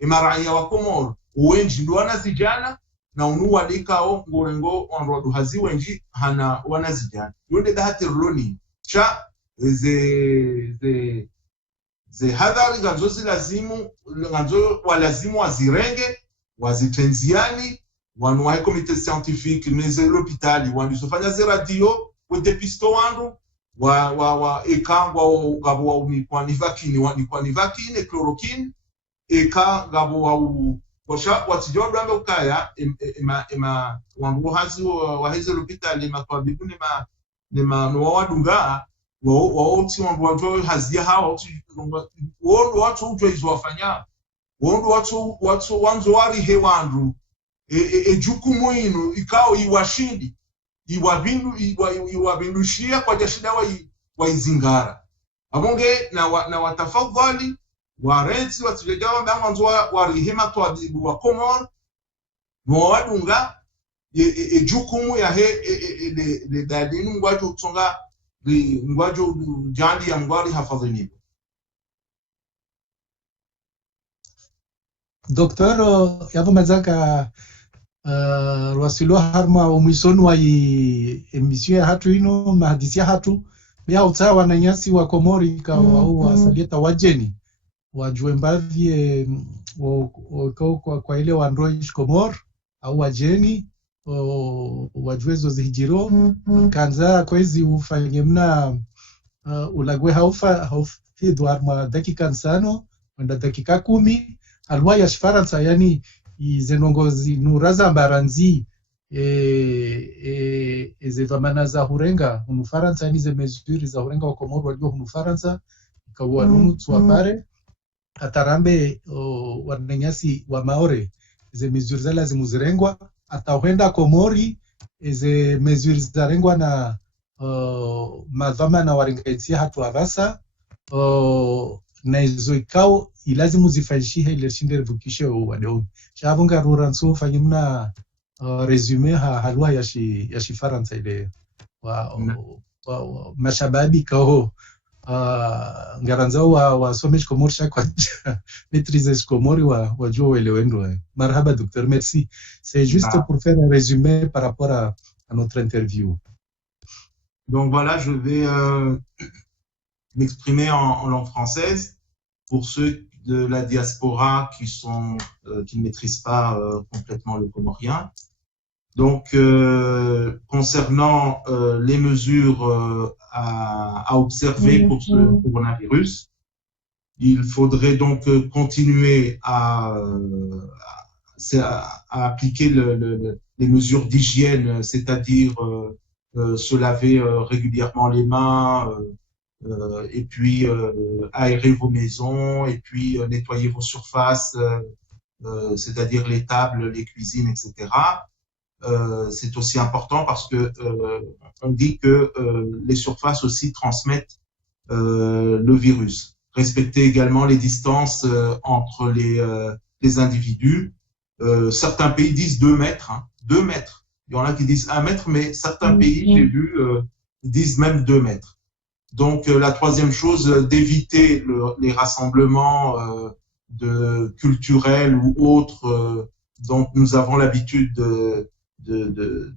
maraya wa Komoro wenji ndo wanazijana na unuwa likao ngorengo wanrodu haziwe nji hana wanazijana yonde dahati ruloni cha ze hadhari ganzozi lazimu ganzo walazimu wazirenge wazitenziani wanuwa komite scientifique meze l'hôpital wanizofanya ze radio wedepisto wandu wa ekangwa gabo wa ni vakine chloroquine eka gabo wa watijodwa ndo kaya wangu hazi wa hizo l'hôpital matwabibu ni ma wadunga wauti wandu hazia hao wondo watu utwa izwafanya wondo watu wanzo wari he wandu jukumu inu ikao iwashindi iwabindushia kwa jashida waizingara abonge na watafadhali warezi watulegawa mwanzo warihema twabibu wa Komor mwadunga jukumu ya le dadinu ngwajo tsonga ngwajo jandi ya ngwari hafadhini. Docteur yavo mazaka Rwasilo harma umwisoni wa emission ya hatu ino mahadisi ya hatu ya utawa na nyasi wa Komori ka wasalieta wajeni wajue mbavye kwa ile wandroish Komor au wajeni wajue zo zihijiro kanza kwezi ufanye mna ulagwe haufidhu harma dakika nsano wenda dakika 10 alwa ya Faransa yani izenongozi nuraza mbaranzi ezevamana za hurenga Faransa yani ze mesure za hurenga wa Komoro walio Faransa ikawa nusu apare atarambe wananyasi wa Maore ze mesure za lazima zirengwa atawenda Komori ze mesure za rengwa na madhama na warengensia hatu avasa na izo ikao ilazimu zifanyishihe ile shinde revukishe wadeo shavunga ruranso fanyimna resume halwa ya shi Faransa ile wa mashababi kao ngaranzao wa somesh Komori kwa maîtriser Komori wa jo elewendo. Marhaba docteur, merci. C'est juste pour faire un résumé par rapport à notre interview. Donc voilà, je vais m'exprimer en langue française pour ceux de la diaspora qui ne maîtrisent pas complètement le comorien. Donc, concernant les mesures à observer pour ce coronavirus, il faudrait donc continuer à appliquer les mesures d'hygiène, c'est-à-dire se laver régulièrement les mains, et puis aérer vos maisons, et puis nettoyer vos surfaces, c'est-à-dire les tables, les cuisines, etc. C'est aussi important parce que on dit que les surfaces aussi transmettent le virus. Respecter également les distances entre les individus. Certains pays disent 2 mètres, 2 mètres. Il y en a qui disent 1 mètre, mais certains pays, j'ai vu, disent même 2 mètres. Donc, la troisième chose, d'éviter les rassemblements culturels ou autres dont nous avons l'habitude de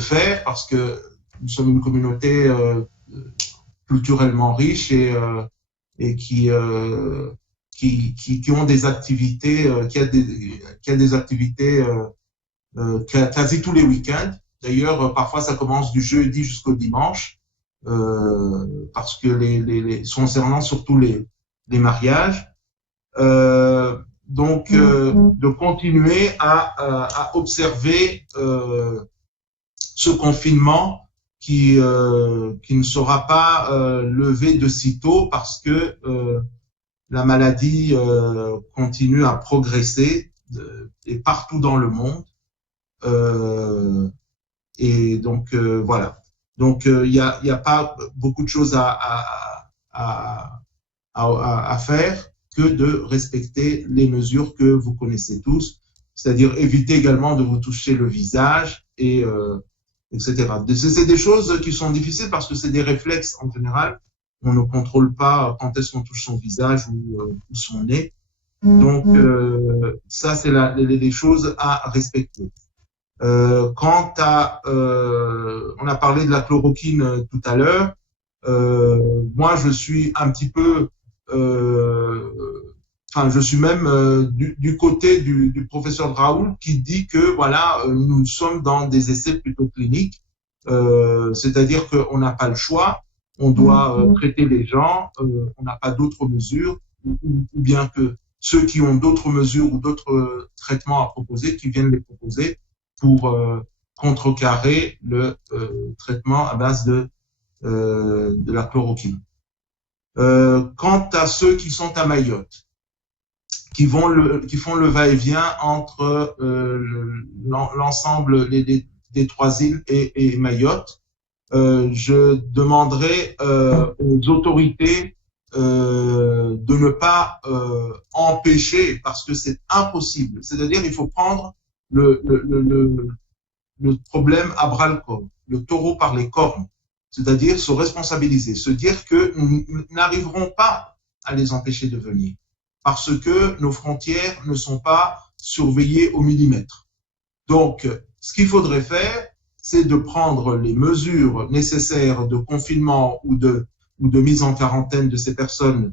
faire, parce que nous sommes une communauté culturellement riche et qui ont des activités, qui a des activités quasi tous les week-ends. D'ailleurs, parfois ça commence du jeudi jusqu'au dimanche. Parce que concernant surtout les mariages, donc de continuer à observer ce confinement qui ne sera pas levé de sitôt parce que la maladie continue à progresser et partout dans le monde, et donc voilà. Donc, il y a pas beaucoup de choses à faire que de respecter les mesures que vous connaissez tous, c'est-à-dire éviter également de vous toucher le visage, et etc. C'est des choses qui sont difficiles parce que c'est des réflexes en général. On ne contrôle pas quand est-ce qu'on touche son visage ou son nez. Donc, ça, c'est les choses à respecter. Quant à, on a parlé de la chloroquine tout à l'heure. Moi, je suis un petit peu, je suis même du côté du professeur Raoul qui dit que voilà, nous sommes dans des essais plutôt cliniques, c'est-à-dire qu'on n'a pas le choix, on doit traiter les gens, on n'a pas d'autres mesures, ou bien que ceux qui ont d'autres mesures ou d'autres traitements à proposer, qui viennent les proposer pour contrecarrer le traitement à base de la chloroquine. Quant à ceux qui sont à Mayotte, qui font le va-et-vient entre l'ensemble des trois îles et Mayotte, je demanderai aux autorités de ne pas empêcher, parce que c'est impossible. C'est-à-dire, il faut prendre le problème à bras-le-corps, le taureau par les cornes, c'est-à-dire se responsabiliser, se dire que nous n'arriverons pas à les empêcher de venir, parce que nos frontières ne sont pas surveillées au millimètre. Donc, ce qu'il faudrait faire, c'est de prendre les mesures nécessaires de confinement ou de mise en quarantaine de ces personnes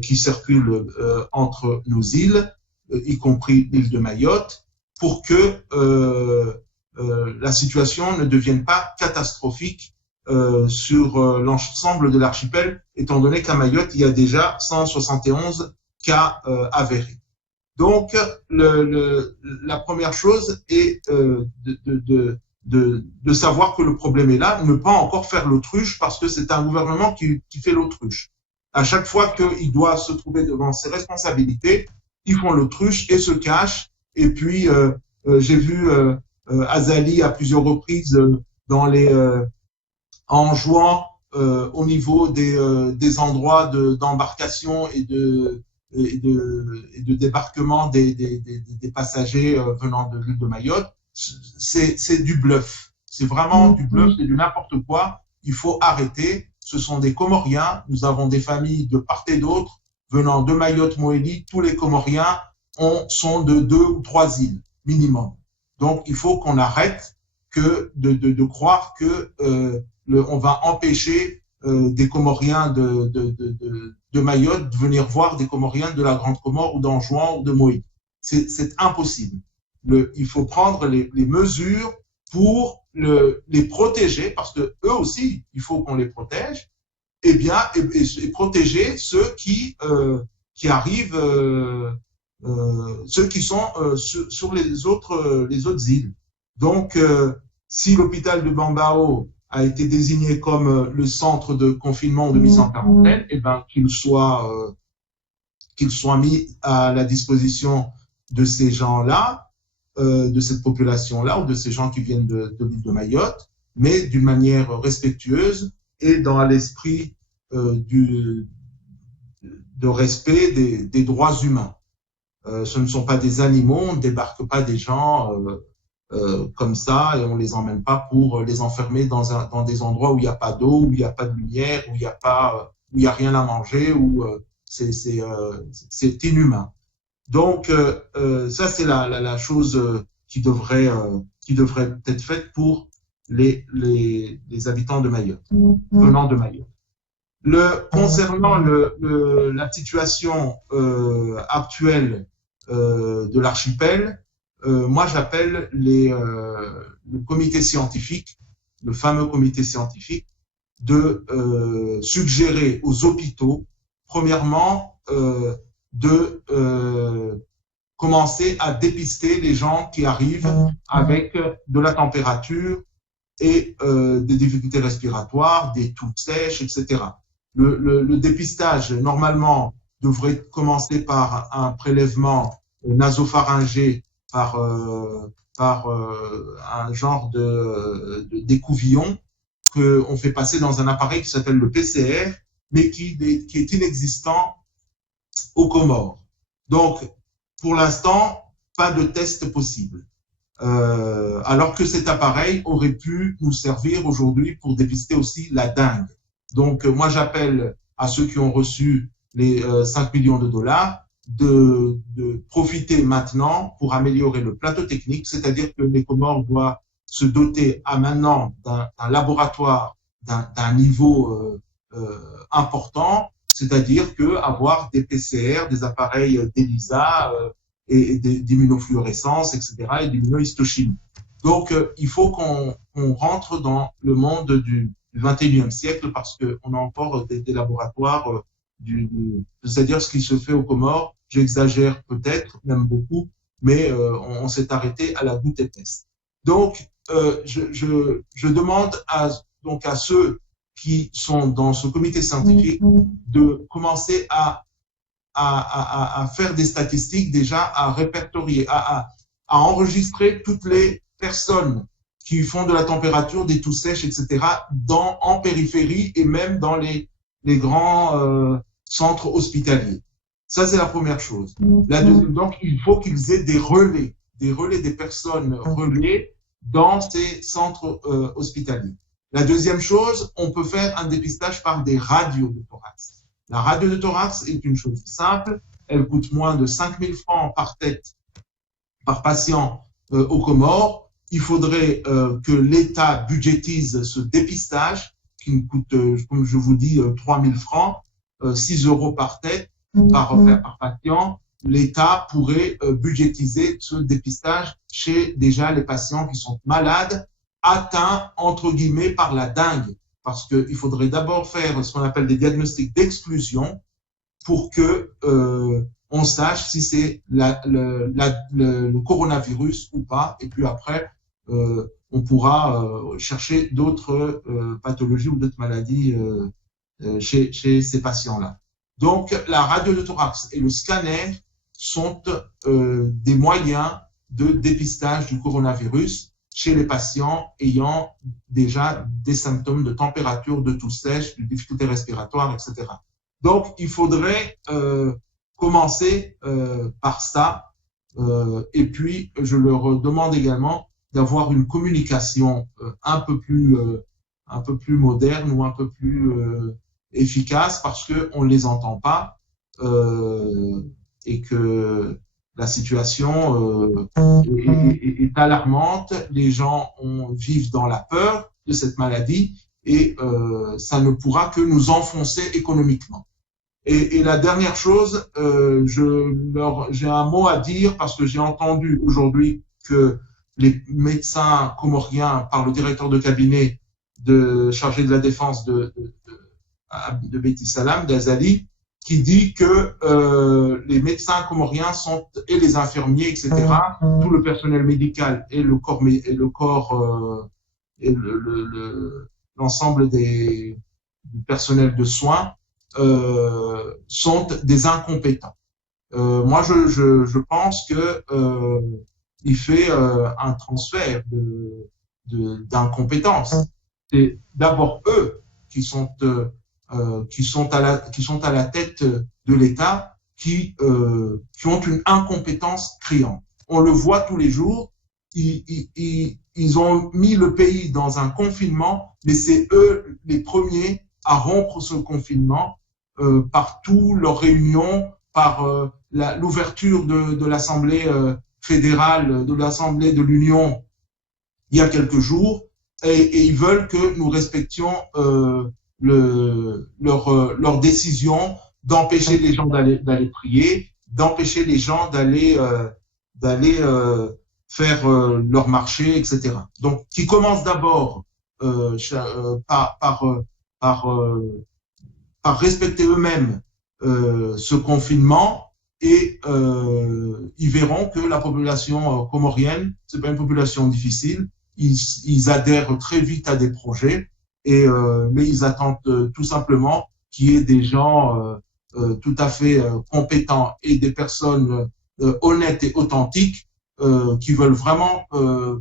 qui circulent entre nos îles, y compris l'île de Mayotte, pour que la situation ne devienne pas catastrophique sur l'ensemble de l'archipel, étant donné qu'à Mayotte, il y a déjà 171 cas avérés. Donc, la première chose est de savoir que le problème est là, ne pas encore faire l'autruche, parce que c'est un gouvernement qui fait l'autruche. À chaque fois qu'il doit se trouver devant ses responsabilités, ils font l'autruche et se cachent. Et puis, j'ai vu Azali à plusieurs reprises en jouant au niveau des endroits d'embarcation et de débarquement des passagers venant de l'île de Mayotte. C'est du bluff. C'est vraiment du bluff, c'est du n'importe quoi. Il faut arrêter. Ce sont des Comoriens. Nous avons des familles de part et d'autre venant de Mayotte, Moélie. Tous les Comoriens sont de 2 ou 3 îles minimum. Donc, il faut qu'on arrête de croire que on va empêcher des Comoriens de Mayotte de venir voir des Comoriens de la Grande Comore ou d'Anjouan ou de Moïse. C'est impossible. Il faut prendre les mesures pour les protéger, parce que eux aussi, il faut qu'on les protège, et protéger ceux qui arrivent, ceux qui sont sur les autres îles. Donc, si l'hôpital de Bambao a été désigné comme le centre de confinement ou de mise en quarantaine, qu'il soit mis à la disposition de ces gens-là, de cette population-là, ou de ces gens qui viennent de l'île de Mayotte, mais d'une manière respectueuse et dans l'esprit de respect des droits humains. Ce ne sont pas des animaux, on ne débarque pas des gens comme ça et on les emmène pas pour les enfermer dans des endroits où il n'y a pas d'eau, où il n'y a pas de lumière, où il n'y a rien à manger, où c'est inhumain. Donc ça c'est la chose qui devrait être faite pour les habitants de Mayotte, venant de Mayotte. Concernant la situation actuelle de l'archipel, moi j'appelle le comité scientifique, le fameux comité scientifique, de suggérer aux hôpitaux, premièrement, de commencer à dépister les gens qui arrivent avec de la température et des difficultés respiratoires, des toux sèches, etc. Le dépistage, normalement, devrait commencer par un prélèvement nasopharyngé par un genre d'écouvillon qu'on fait passer dans un appareil qui s'appelle le PCR, mais qui est inexistant aux Comores. Donc, pour l'instant, pas de test possible. Alors que cet appareil aurait pu nous servir aujourd'hui pour dépister aussi la dengue. Donc, moi, j'appelle à ceux qui ont reçu les 5 millions de dollars de profiter maintenant pour améliorer le plateau technique, c'est-à-dire que les Comores doivent se doter maintenant d'un laboratoire d'un niveau important, c'est-à-dire avoir des PCR, des appareils d'ELISA et d'immunofluorescence, etc., et d'immunohistochimie. Donc, il faut qu'on rentre dans le monde du 21e siècle parce qu'on a encore des laboratoires, c'est-à-dire ce qui se fait aux Comores, j'exagère peut-être, même beaucoup, mais on s'est arrêté à la goutte épaisse. Donc, je demande à ceux qui sont dans ce comité scientifique de commencer à faire des statistiques, déjà à répertorier, à enregistrer toutes les personnes qui font de la température, des toux sèches, etc., en périphérie et même dans les grands centres hospitaliers. Ça, c'est la première chose. Donc, il faut qu'ils aient des relais des personnes relais dans ces centres hospitaliers. La deuxième chose, on peut faire un dépistage par des radios de thorax. La radio de thorax est une chose simple. Elle coûte moins de 5 000 francs par tête, par patient aux Comores. Il faudrait que l'État budgétise ce dépistage qui coûte, comme je vous dis, 3 000 francs, 6 € par tête, par patient. L'État pourrait budgétiser ce dépistage chez déjà les patients qui sont malades, atteints, entre guillemets, par la dengue. Parce qu'il faudrait d'abord faire ce qu'on appelle des diagnostics d'exclusion pour que on sache si c'est le coronavirus ou pas. Et puis après, on pourra chercher d'autres pathologies ou d'autres maladies chez ces patients-là. Donc, la radio de thorax et le scanner sont des moyens de dépistage du coronavirus chez les patients ayant déjà des symptômes de température, de toux sèche, de difficultés respiratoires, etc. Donc, il faudrait commencer par ça. Et puis, je leur demande également d'avoir une communication un peu plus moderne ou un peu plus efficace parce qu'on ne les entend pas et que la situation est alarmante. Les gens vivent dans la peur de cette maladie et ça ne pourra que nous enfoncer économiquement. Et la dernière chose, j'ai un mot à dire parce que j'ai entendu aujourd'hui que les médecins comoriens, par le directeur de cabinet chargé de la défense de Beti Salam, d'Azali, qui dit que les médecins comoriens et les infirmiers, etc., tout le personnel médical et l'ensemble du personnel de soins sont des incompétents. Moi, je pense que il fait un transfert d'incompétence. C'est d'abord eux qui sont à la tête de l'État qui ont une incompétence criante. On le voit tous les jours. Ils ont mis le pays dans un confinement, mais c'est eux les premiers à rompre ce confinement par toutes leurs réunions, par l'ouverture de l'Assemblée fédérale, de l'Assemblée de l'Union il y a quelques jours, et ils veulent que nous respections leur décision d'empêcher les gens d'aller prier, d'empêcher les gens d'aller faire leur marché, etc. Donc, qui commence d'abord par respecter eux-mêmes ce confinement, et ils verront que la population comorienne, c'est pas une population difficile. Ils adhèrent très vite à des projets, mais ils attendent tout simplement qu'il y ait des gens tout à fait compétents et des personnes honnêtes et authentiques qui veulent vraiment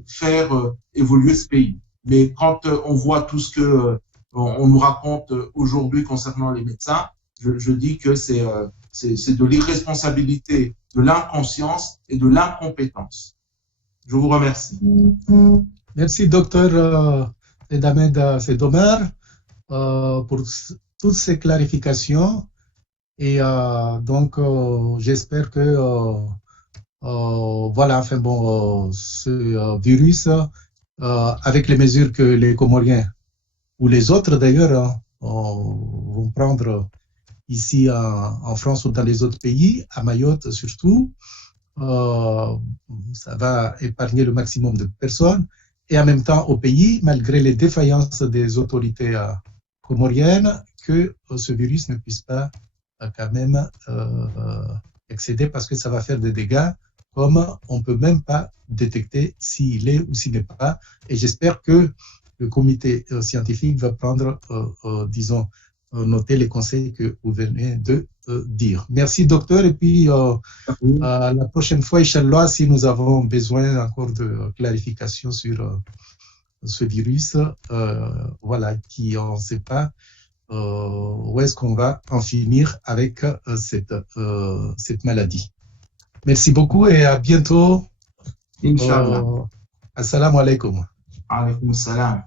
faire évoluer ce pays. Mais quand on voit tout ce que on nous raconte aujourd'hui concernant les médecins, je dis que c'est de l'irresponsabilité, de l'inconscience et de l'incompétence. Je vous remercie. Merci, docteur Edamed Sedomer, pour toutes ces clarifications. Et donc, j'espère que voilà, enfin bon, ce virus, avec les mesures que les Comoriens ou les autres d'ailleurs vont prendre ici en France ou dans les autres pays, à Mayotte surtout, ça va épargner le maximum de personnes. Et en même temps au pays, malgré les défaillances des autorités comoriennes, que ce virus ne puisse pas quand même excéder, parce que ça va faire des dégâts comme on ne peut même pas détecter s'il est ou s'il n'est pas. Et j'espère que le comité scientifique va prendre, disons, noter les conseils que vous venez de dire. Merci, docteur. Et puis, la prochaine fois, Inch'Allah, si nous avons besoin encore de clarification sur ce virus, voilà, qui on ne sait pas où est-ce qu'on va en finir avec cette maladie. Merci beaucoup et à bientôt. Inch'Allah. Assalamu alaikum. Alaykoum salam.